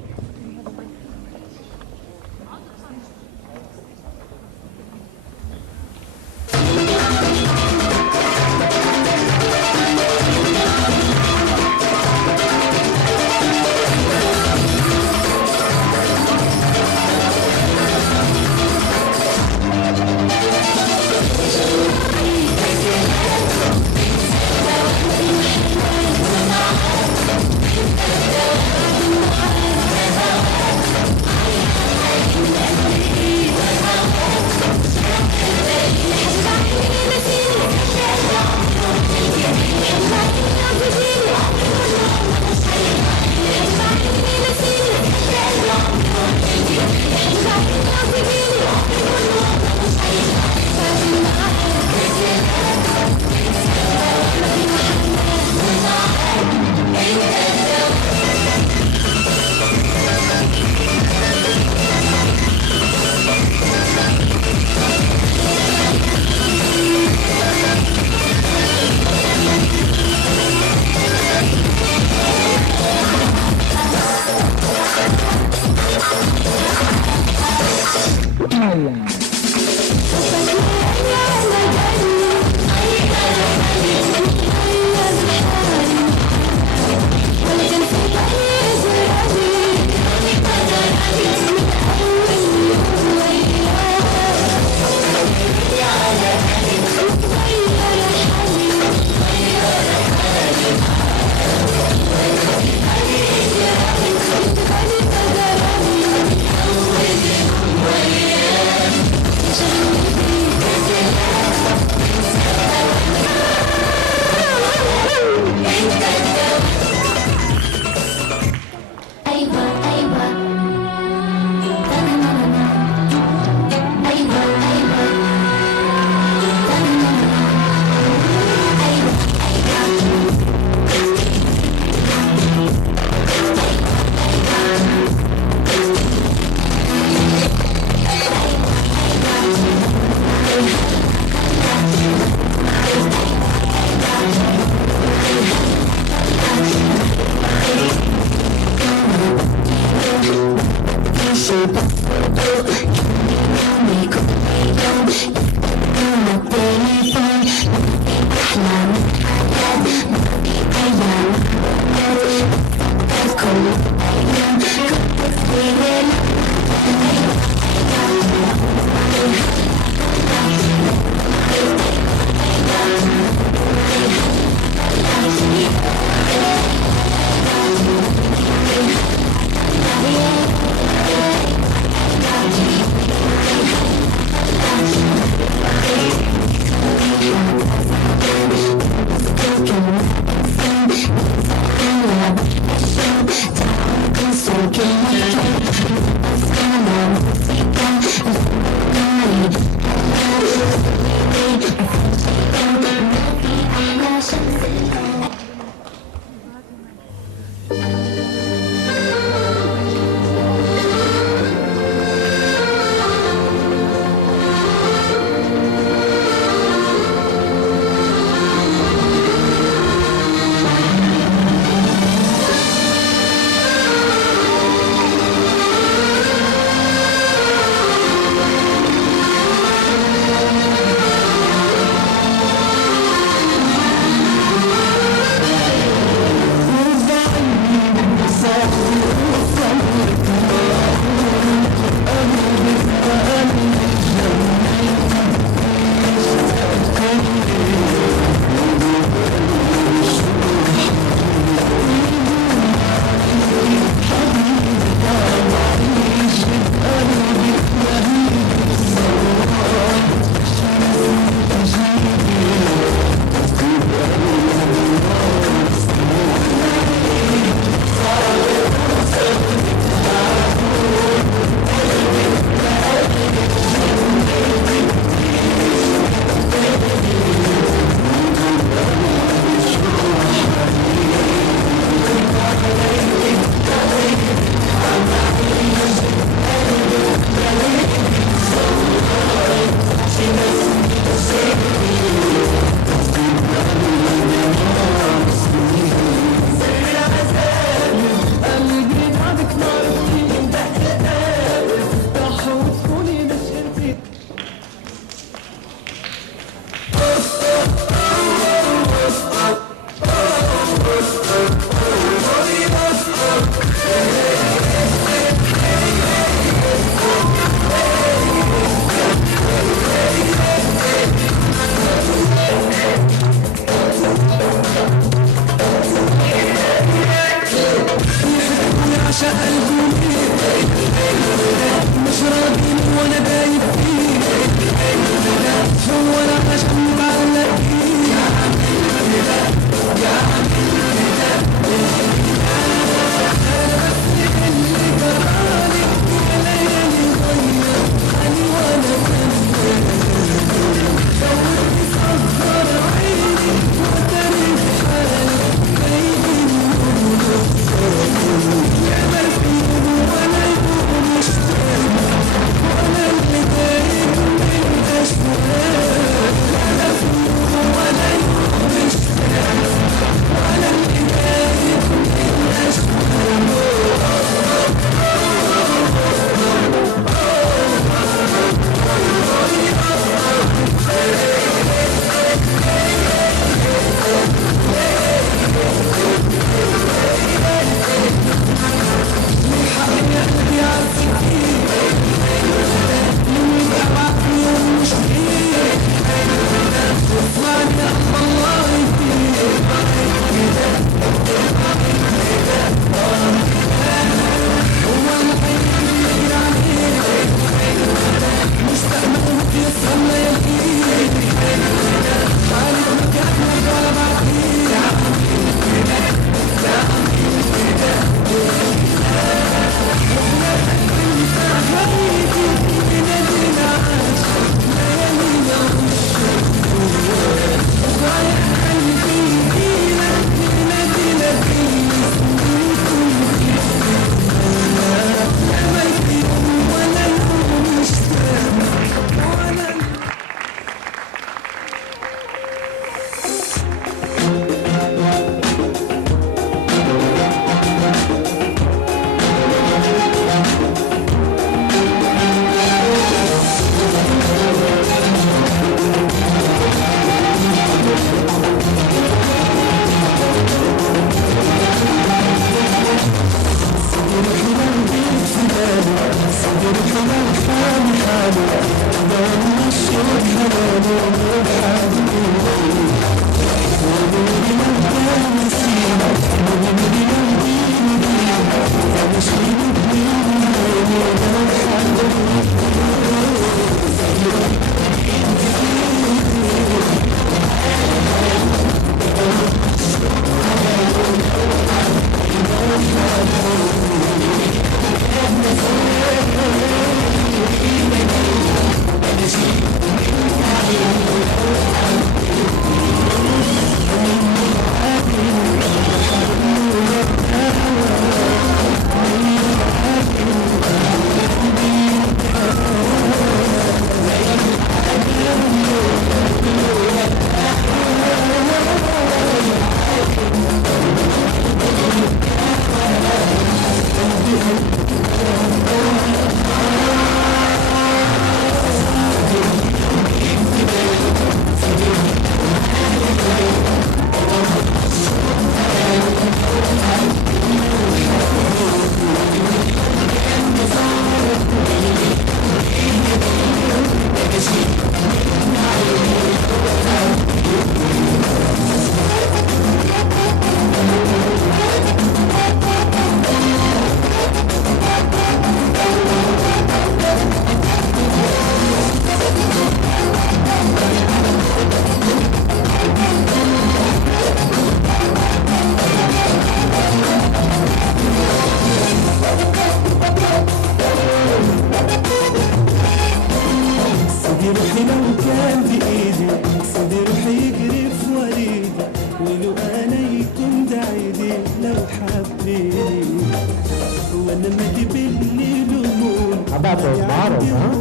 those models, huh?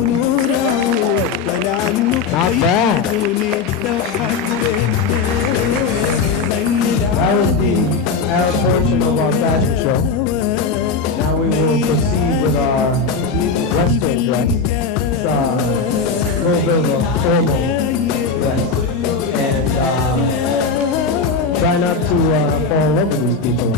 Not bad. That was the Arab portion of our fashion show. Now we will proceed with our Western dress. It's a little bit of a formal dress. And try not to fall in love with these people.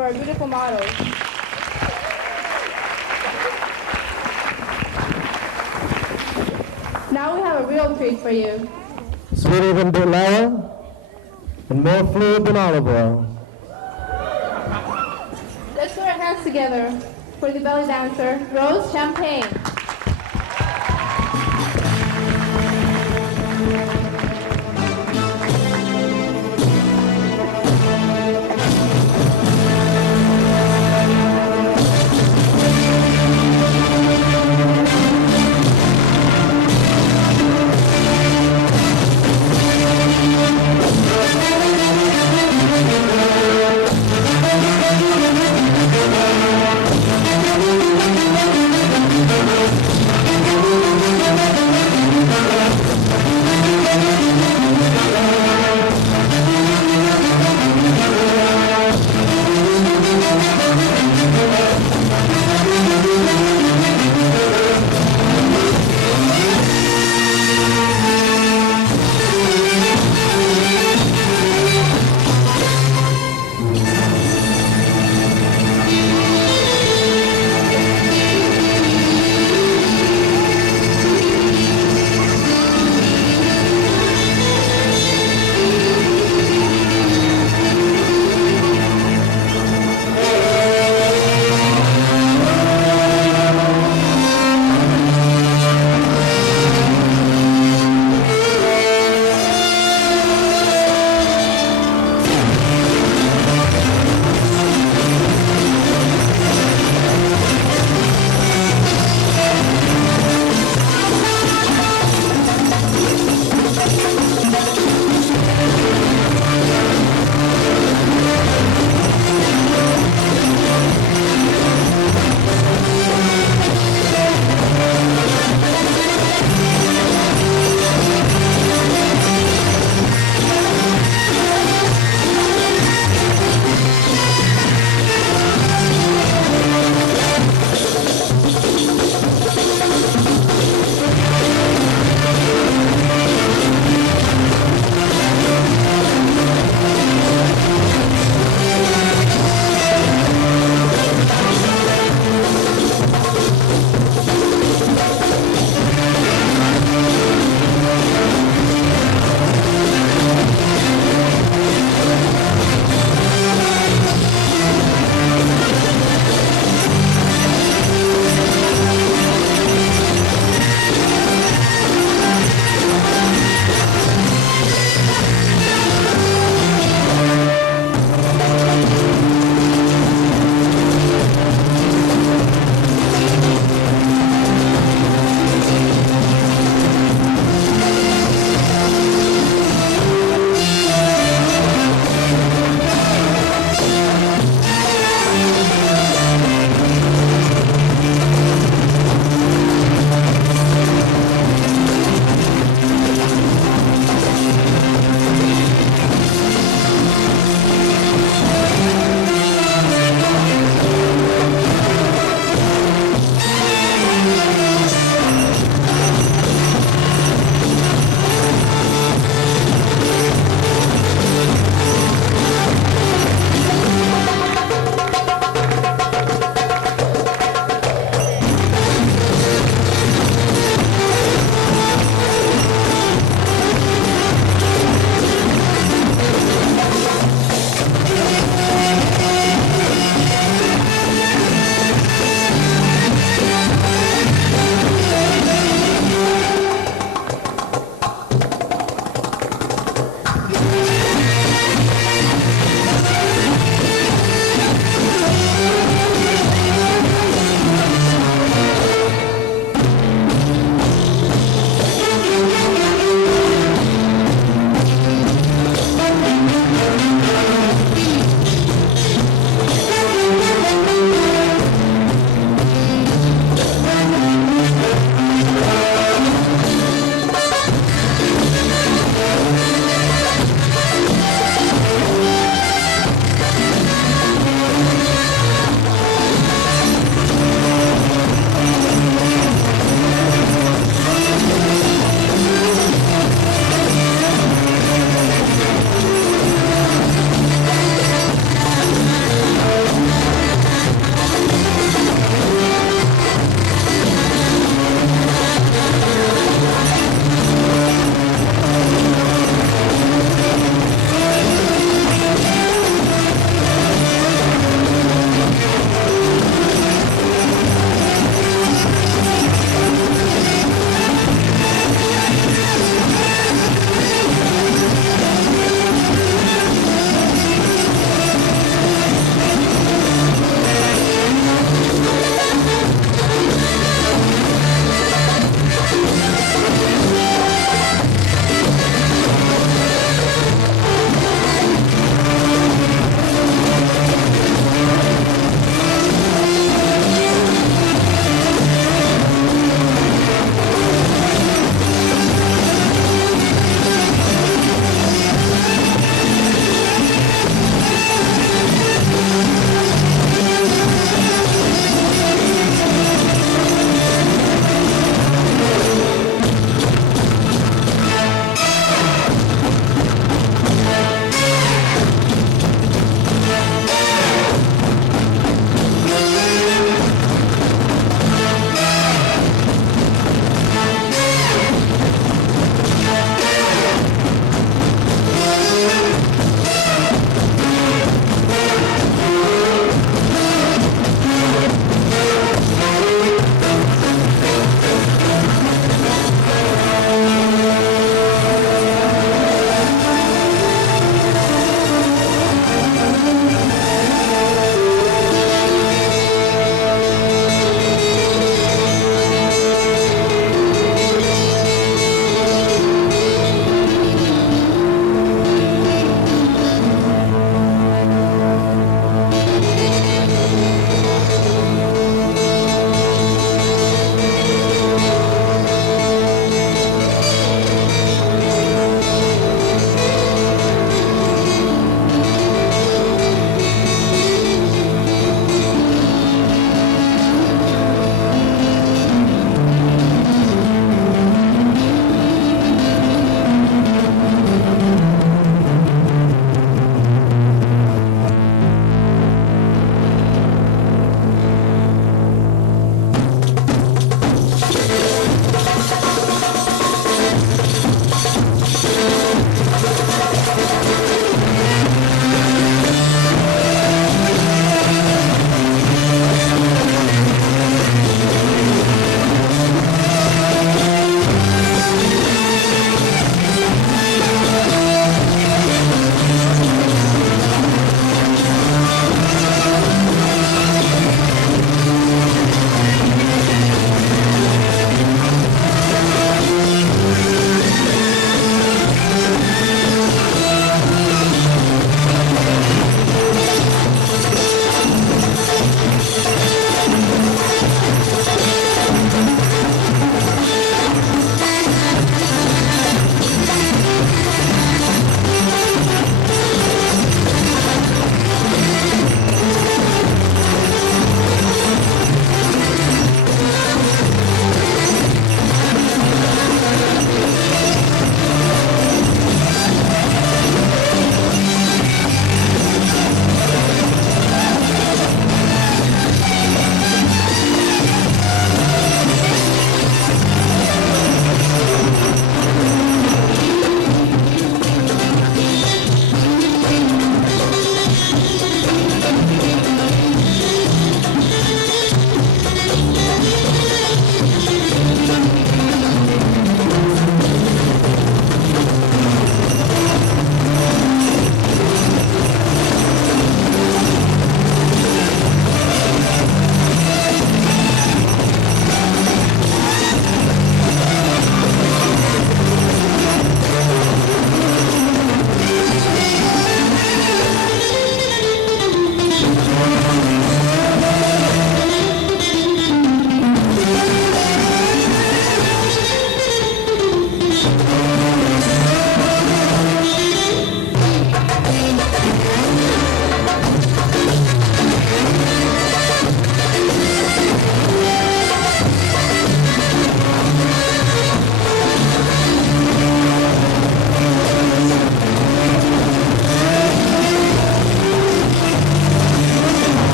for our beautiful models. Now we have a real treat for you. Sweeter than vanilla and more fluid than olive oil. Let's put our hands together for the belly dancer, Rose Champagne.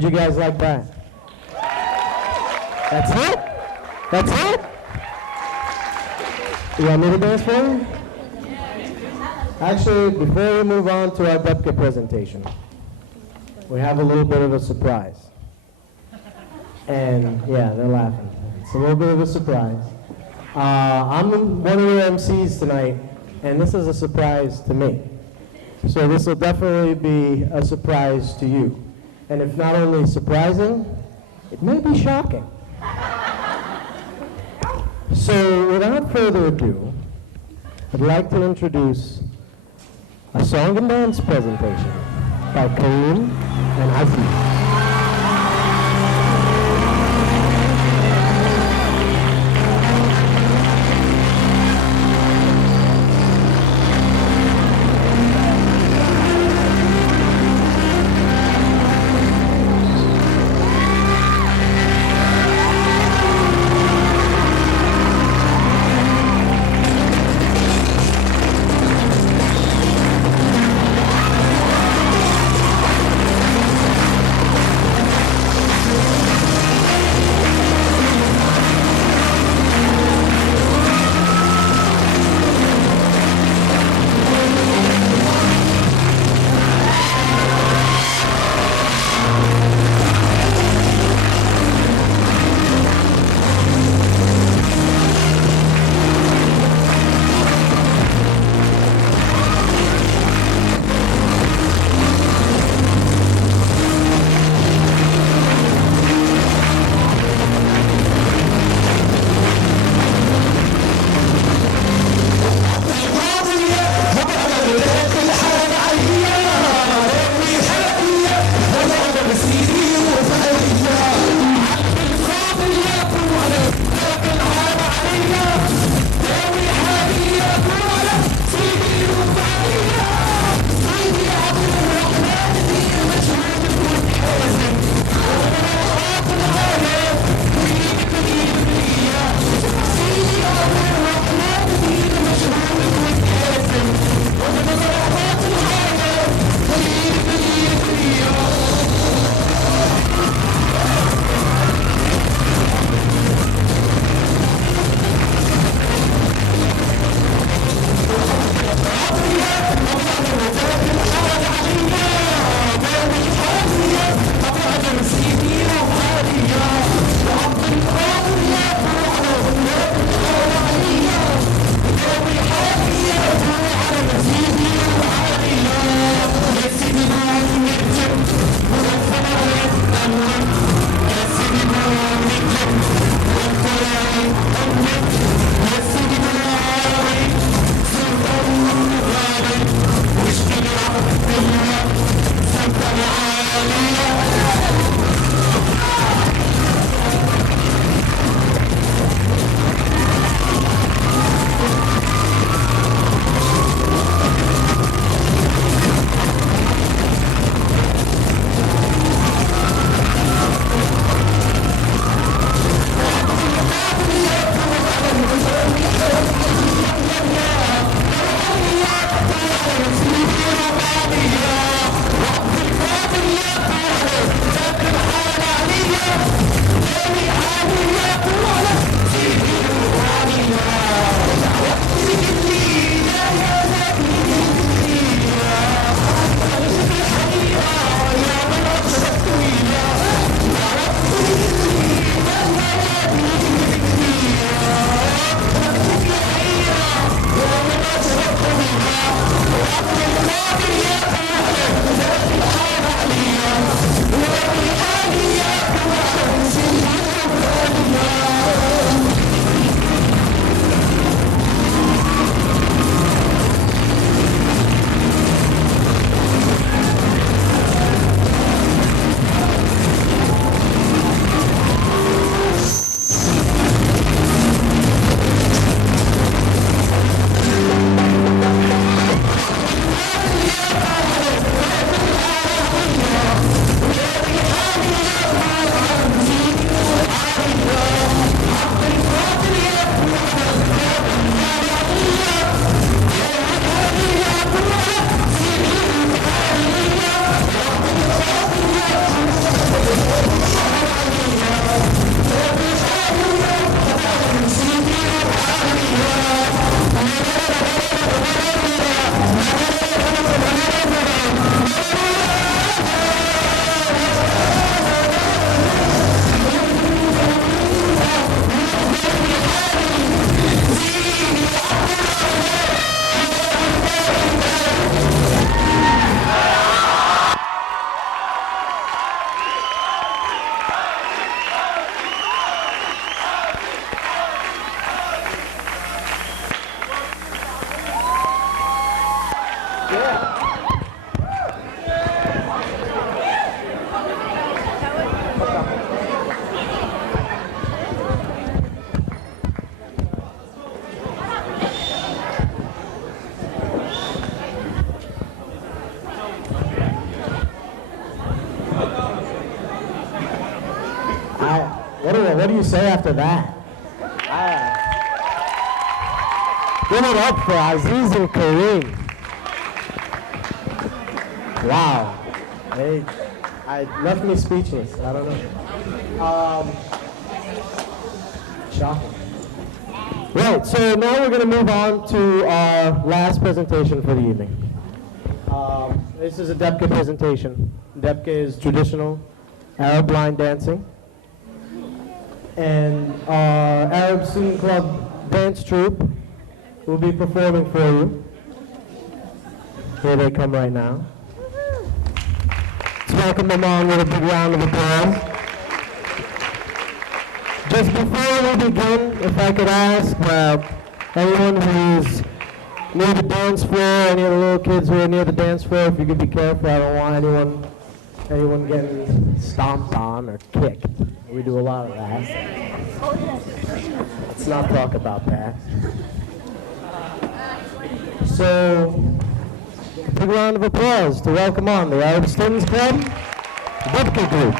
How'd you guys like that? That's it? That's it? You want me to dance for you? Actually, before we move on to our Dupke presentation, we have a little bit of a surprise. And yeah, they're laughing. It's a little bit of a surprise. I'm one of your MCs tonight, and this is a surprise to me. So this will definitely be a surprise to you. And if not only surprising, it may be shocking. So without further ado, I'd like to introduce a song and dance presentation by Kareem and Aziz. what do you say after that? Give it up for Aziz and Kareem. Wow. Hey, left me speechless. I don't know. Shocking. Right, so now we're going to move on to our last presentation for the evening. This is a Debka presentation. Debka is traditional Arab line dancing. And our Arab Student Club dance troupe will be performing for you. Here they come right now. Let's welcome them on with a big round of applause. Just before we begin, if I could ask anyone who's near the dance floor, any of the little kids who are near the dance floor, if you could be careful. I don't want anyone getting stomped on or kicked. We do a lot of that. Let's not talk about that. So, a big round of applause to welcome on the Arab Students Club, the Debka Group.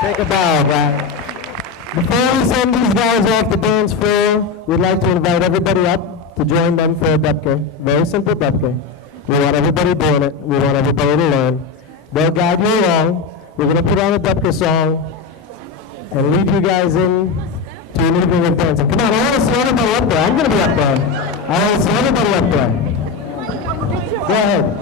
Take a bow, Brad. Before we send these guys off the dance floor, we'd like to invite everybody up to join them for a debka. Very simple debka. We want everybody doing it. We want everybody to learn. They'll guide you along. We're going to put on a debka song and lead you guys in to a little bit of dancing. Come on, I want to see everybody up there. I'm going to be up there. I want to see everybody up there. Go ahead.